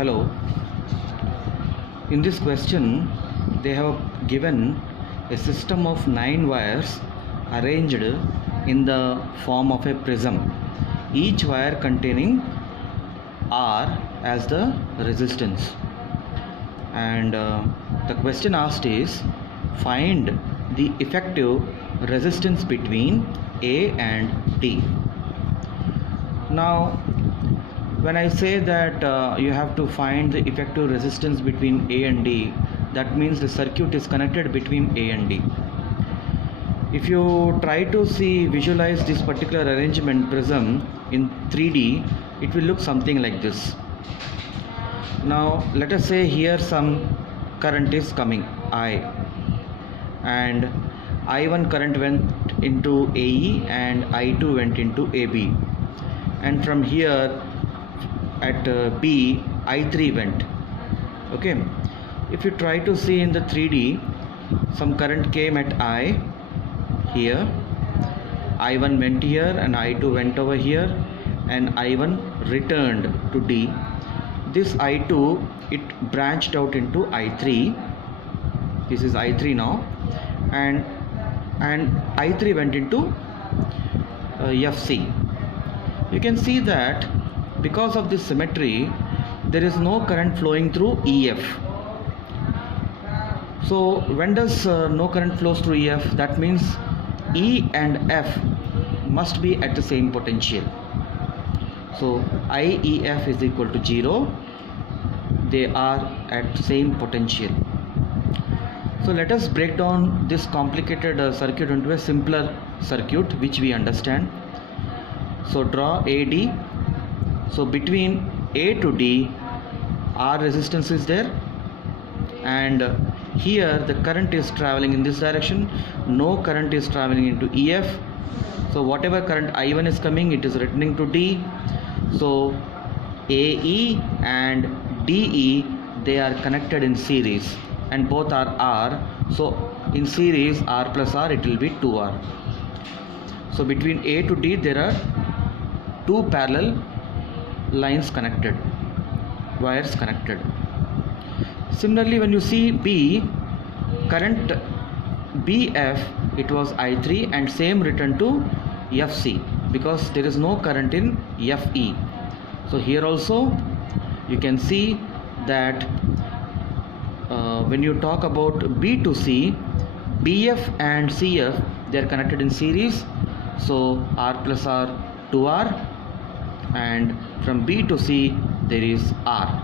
Hello. In this question, they have given a system of 9 wires arranged in the form of a prism, each wire containing R as the resistance. And the question asked is, find the effective resistance between A and D. Now, when I say that you have to find the effective resistance between A and D, that means the circuit is connected between A and D. If you try to visualize this particular arrangement prism in 3D, it will look something like this. Now let us say here some current is coming, I, and I1 current went into AE and I2 went into AB, and from here at B, I3 went. Okay, if you try to see in the 3D, some current came at I here, I1 went here and I2 went over here, and I1 returned to D. This I2, it branched out into I3. This is I3 now, and I3 went into FC. You can see that because of this symmetry, there is no current flowing through EF. So when does no current flows through EF? That means E and F must be at the same potential. So IEF is equal to 0. They are at same potential. So let us break down this complicated circuit into a simpler circuit which we understand. So draw AD. So between A to D, R resistance is there, and here the current is traveling in this direction. No current is traveling into EF. So whatever current I1 is coming, it is returning to D. So AE and DE, they are connected in series and both are R. So in series, R plus R, it will be 2R. So between A to D, there are two parallel lines connected, wires connected. Similarly, when you see B, current BF, it was I3 and same return to FC because there is no current in FE. So here also you can see that when you talk about B to C, BF and CF, they are connected in series. So R plus R, 2R, and from B to C there is R.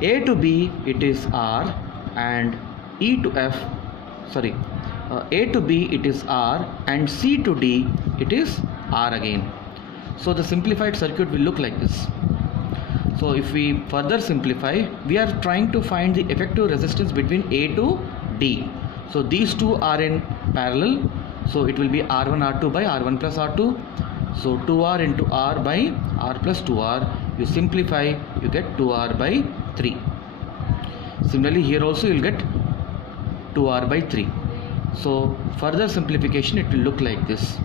A to B, it is R, and A to B, it is R, and C to D, it is R again. So the simplified circuit will look like this. So if we further simplify, we are trying to find the effective resistance between A to D. So these two are in parallel, so it will be R1 R2 by R1 plus R2. So 2R into R by R plus 2R, you simplify, you get 2R by 3. Similarly here also you will get 2R by 3. So further simplification, it will look like this.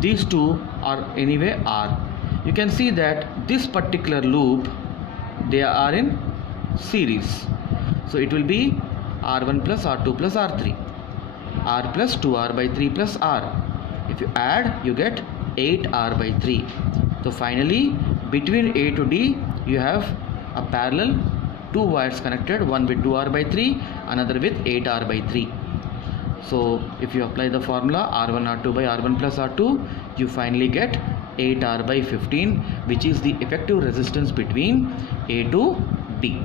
These two are anyway R. You can see that this particular loop, they are in series. So it will be R1 plus R2 plus R3. R plus 2R by 3 plus R. If you add, you get 8R by 3. So finally, between A to D, you have a parallel two wires connected, one with 2R by 3, another with 8R by 3. So if you apply the formula R1 R2 by R1 plus R2, you finally get 8R by 15, which is the effective resistance between A to D.